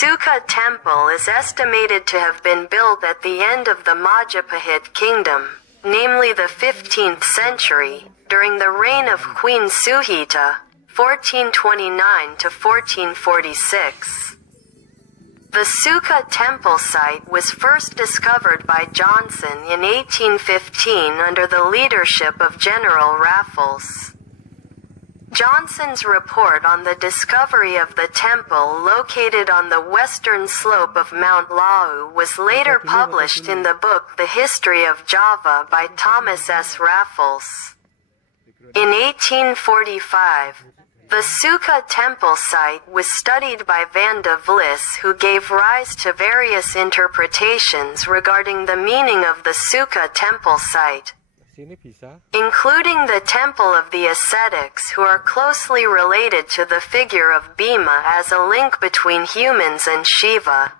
Sukuh temple is estimated to have been built at the end of the Majapahit kingdom, namely the 15th century, during the reign of Queen Suhita, 1429 to 1446. The Sukuh temple site was first discovered by Johnson in 1815 under the leadership of General Raffles. Johnson's report on the discovery of the temple located on the western slope of Mount Lau was later published in the book The History of Java by Thomas S. Raffles. In 1845, the Sukuh temple site was studied by Van de Vlis, who gave rise to various interpretations regarding the meaning of the Sukuh temple site, including the temple of the ascetics, who are closely related to the figure of Bhima as a link between humans and Shiva.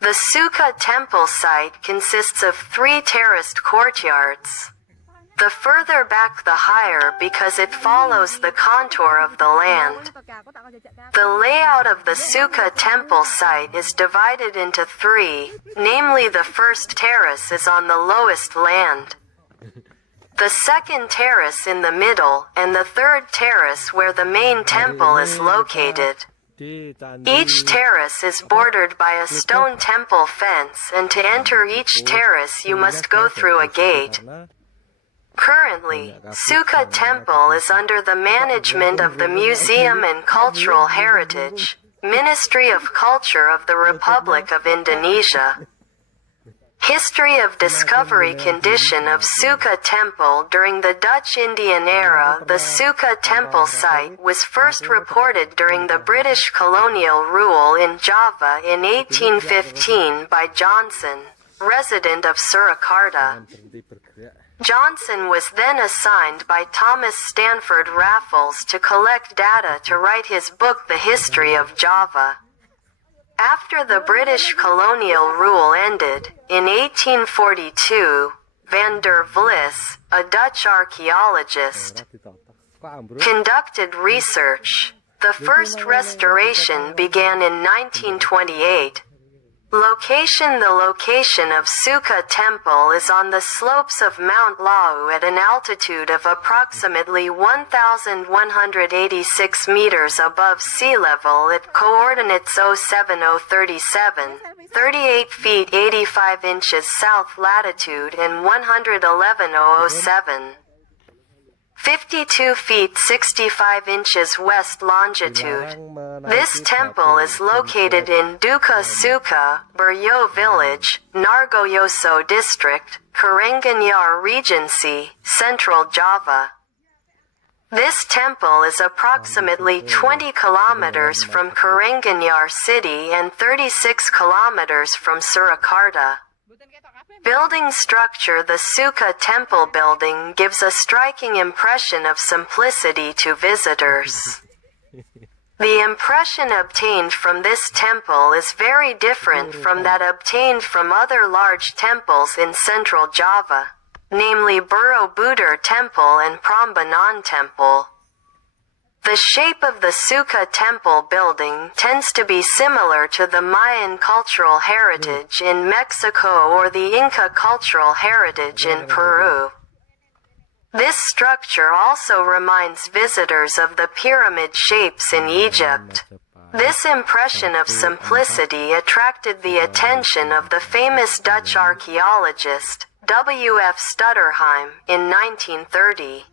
The Sukuh temple site consists of 3 terraced courtyards. The further back the higher because it follows the contour of the land. The layout of the Sukuh temple site is divided into 3, namely the first terrace is on the lowest land, the second terrace in the middle, and the third terrace where the main temple is located. Each terrace is bordered by a stone temple fence, and to enter each terrace you must go through a gate. Currently, Sukuh temple is under the management of the Museum and Cultural Heritage, Ministry of Culture of the Republic of Indonesia. History of discovery condition of Sukuh temple. During the Dutch Indian era, the Sukuh temple site was first reported during the British colonial rule in Java in 1815 by Johnson, resident of Surakarta. Johnson was then assigned by Thomas Stanford Raffles to collect data to write his book The History of Java. After the British colonial rule ended, in 1842, Van der Vlis, a Dutch archaeologist, conducted research. The first restoration began in 1928. Location. The location of Sukuh temple is on the slopes of Mount Lau at an altitude of approximately 1,186 meters above sea level at coordinates 07037, 38 feet 85 inches south latitude and 111,007. 52 feet 65 inches west longitude. This temple is located in Dukuh Sukuh, Beryo village, Nargoyoso district, Karanganyar Regency, Central Java. This temple is approximately 20 kilometers from Karanganyar city and 36 kilometers from Surakarta. Building structure. The Sukuh temple building gives a striking impression of simplicity to visitors. The impression obtained from this temple is very different from that obtained from other large temples in central Java, namely Borobudur Temple and Prambanan Temple. The shape of the Sukuh temple building tends to be similar to the Mayan cultural heritage in Mexico or the Inca cultural heritage in Peru. This structure also reminds visitors of the pyramid shapes in Egypt. This impression of simplicity attracted the attention of the famous Dutch archaeologist, W. F. Stutterheim, in 1930.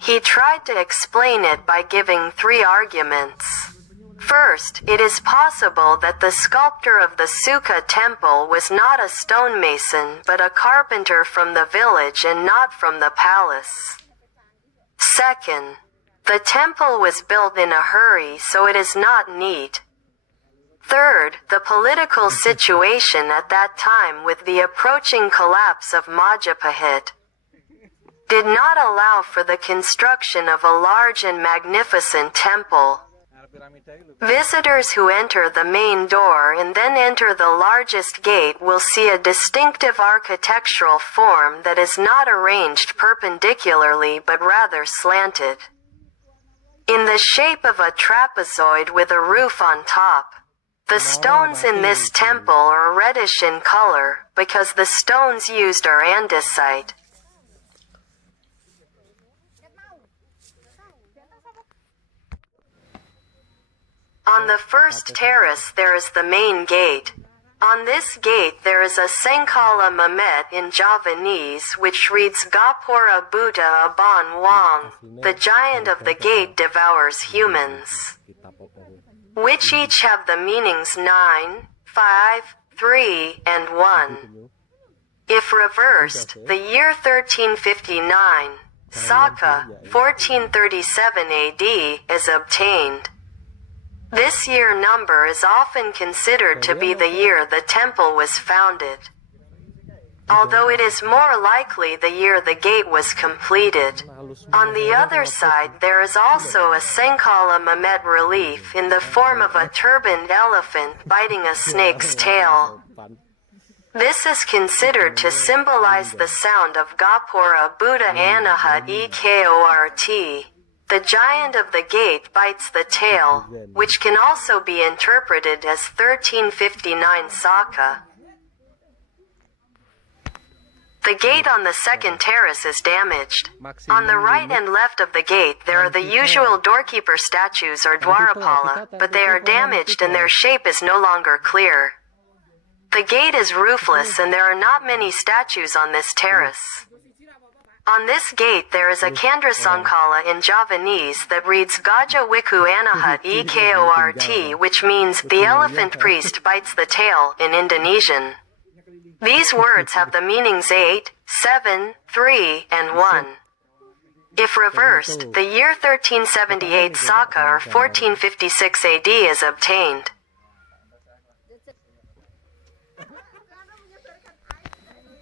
He tried to explain it by giving 3 arguments. First, it is possible that the sculptor of the Sukuh temple was not a stonemason but a carpenter from the village and not from the palace. Second, the temple was built in a hurry, so it is not neat. Third, the political situation at that time with the approaching collapse of Majapahit did not allow for the construction of a large and magnificent temple. Visitors who enter the main door and then enter the largest gate will see a distinctive architectural form that is not arranged perpendicularly but rather slanted, in the shape of a trapezoid with a roof on top. The stones in this temple are reddish in color because the stones used are andesite. On the first terrace there is the main gate. On this gate there is a Sangkala Mamet in Javanese which reads Gapura Buddha Aban Wang, the giant of the gate devours humans, which each have the meanings 9, 5, 3, and 1. If reversed, the year 1359, Sukuh, 1437 AD, is obtained. This year number is often considered to be the year the temple was founded, although it is more likely the year the gate was completed. On the other side there is also a Sangkala Mamet relief in the form of a turbaned elephant biting a snake's tail. This is considered to symbolize the sound of Gapura Buddha Anahat Ekort. The giant of the gate bites the tail, which can also be interpreted as 1359 Sukuh. The gate on the second terrace is damaged. On the right and left of the gate there are the usual doorkeeper statues or Dwarapala, but they are damaged and their shape is no longer clear. The gate is roofless and there are not many statues on this terrace. On this gate there is a Kandra Sangkala in Javanese that reads Gaja Wiku Anahat Ekort, which means the elephant priest bites the tail in Indonesian. These words have the meanings 8, 7, 3, and 1. If reversed, the year 1378 Sukuh or 1456 AD is obtained.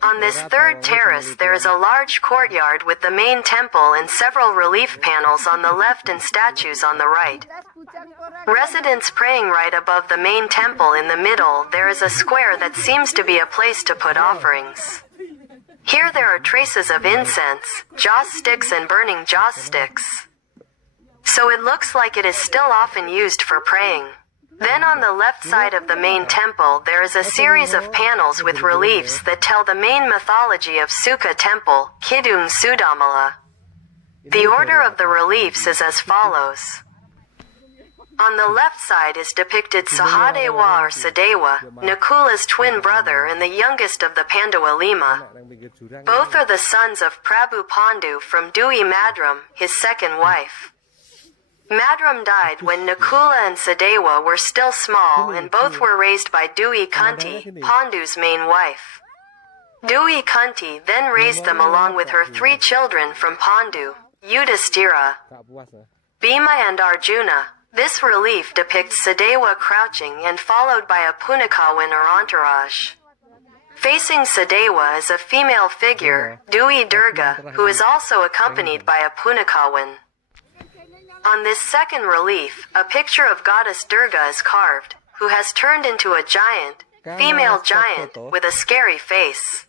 On this third terrace there is a large courtyard with the main temple and several relief panels on the left and statues on the right. Residents praying right above the main temple in the middle, there is a square that seems to be a place to put offerings. Here there are traces of incense, joss sticks and burning joss sticks. So it looks like it is still often used for praying. Then on the left side of the main temple there is a series of panels with reliefs that tell the main mythology of Sukuh temple, Kidung Sudamala. The order of the reliefs is as follows. On the left side is depicted Sahadewa or Sadewa, Nakula's twin brother and the youngest of the Pandawa Lima. Both are the sons of Prabhu Pandu from Dewi Madram, his second wife. Madram died when Nakula and Sadewa were still small and both were raised by Dewi Kunti, Pandu's main wife. Dewi Kunti then raised them along with her 3 children from Pandu, Yudhishthira, Bhima and Arjuna. This relief depicts Sadewa crouching and followed by a Punakawan or entourage. Facing Sadewa is a female figure, Dewi Durga, who is also accompanied by a Punakawan. On this second relief, a picture of goddess Durga is carved, who has turned into a giant, female giant, with a scary face.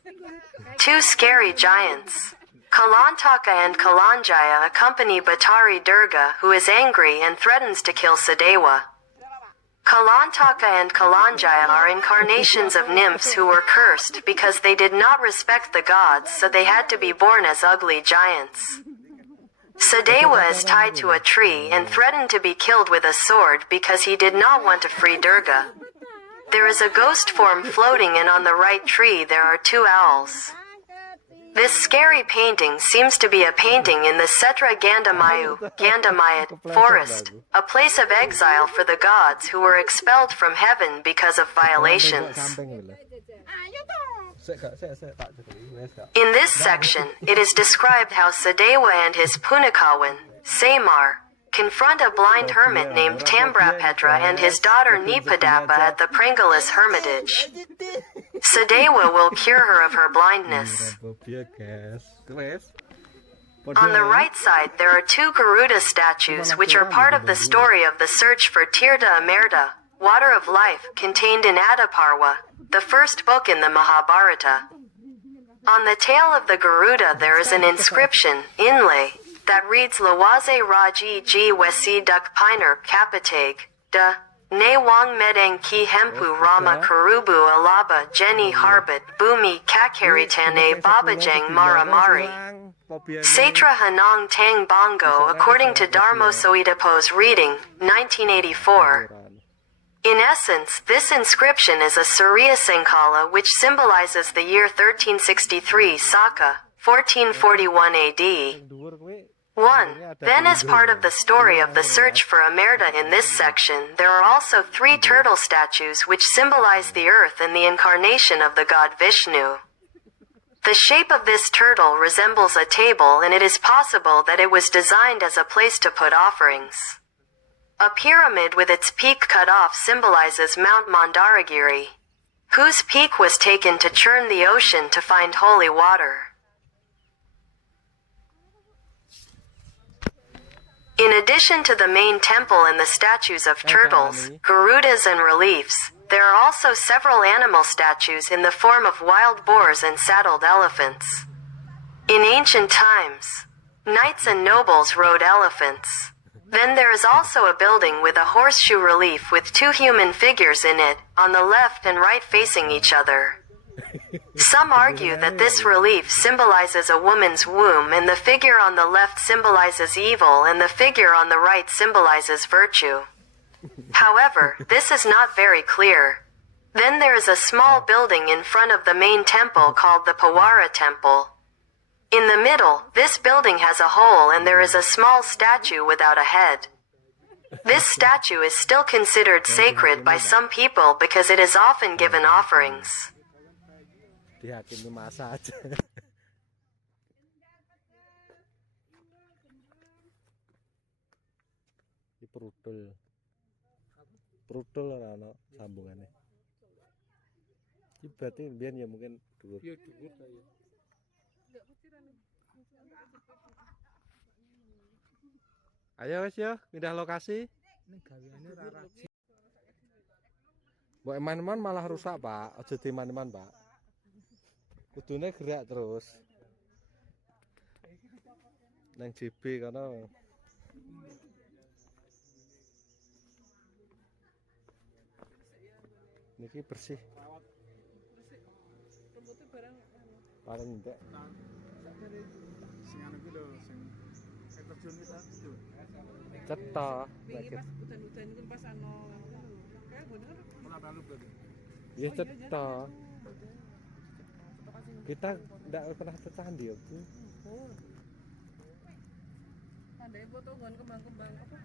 2 scary giants, Kalantaka and Kalanjaya, accompany Batari Durga, who is angry and threatens to kill Sadewa. Kalantaka and Kalanjaya are incarnations of nymphs who were cursed because they did not respect the gods, so they had to be born as ugly giants. Sadewa is tied to a tree and threatened to be killed with a sword because he did not want to free Durga. There is a ghost form floating and on the right tree there are 2 owls. This scary painting seems to be a painting in the Setra Gandamayat forest, a place of exile for the gods who were expelled from heaven because of violations. In this section, it is described how Sadewa and his Punakawan, Samar, confront a blind hermit named Tambrapetra and his daughter Nipadapa at the Prangalas hermitage. Sadewa will cure her of her blindness. On the right side there are 2 Garuda statues which are part of the story of the search for Tirtha Amerta, water of life, contained in Adiparva, the first book in the Mahabharata. On the tail of the Garuda there is an inscription, inlay, that reads Lawaze Raji G Wesi Duk Piner Kapitag, Da, Ne wang medeng ki hempu rama kerubu alaba Jenny harbet bumi kakeritane babajang maramari. Setra Hanong Tang Bongo according to Dharmo Soitapo's reading, 1984. In essence, this inscription is a Surya Sankala which symbolizes the year 1363 Saka, 1441 AD. 1. Then as part of the story of the search for Amerta in this section, there are also 3 turtle statues which symbolize the earth and the incarnation of the god Vishnu. The shape of this turtle resembles a table, and it is possible that it was designed as a place to put offerings. A pyramid with its peak cut off symbolizes Mount Mandaragiri, whose peak was taken to churn the ocean to find holy water. In addition to the main temple and the statues of turtles, Garudas and reliefs, there are also several animal statues in the form of wild boars and saddled elephants. In ancient times, knights and nobles rode elephants. Then there is also a building with a horseshoe relief with 2 human figures in it, on the left and right facing each other. Some argue that this relief symbolizes a woman's womb, and the figure on the left symbolizes evil and the figure on the right symbolizes virtue. However, this is not very clear. Then there is a small building in front of the main temple called the Pawara Temple. In the middle, this building has a hole and there is a small statue without a head. This statue is still considered sacred by some people because it is often given offerings. Dihakimi masa aja. Ini prudel ora ana sambungane. Iki berarti mbiyen ya mungkin dhuwur. Iya dhuwur ta ya. Ayo wis ya, pindah lokasi. Ning gaweane ora raji. Mbok eman-eman malah rusak, Pak. Aja diman-eman, Pak. Kudune gerak terus. Nang JB kono. Niki bersih. Rumputnya barang entek. Sing anu ki lho, sing terjun kita itu. Cetha. Iki pas udan-udan iku pas ana kayak bener ora talu berarti. Ya cetha. Kita enggak pernah ke candi ya, Bu. Tandai foto nggon kembang-kembang apa?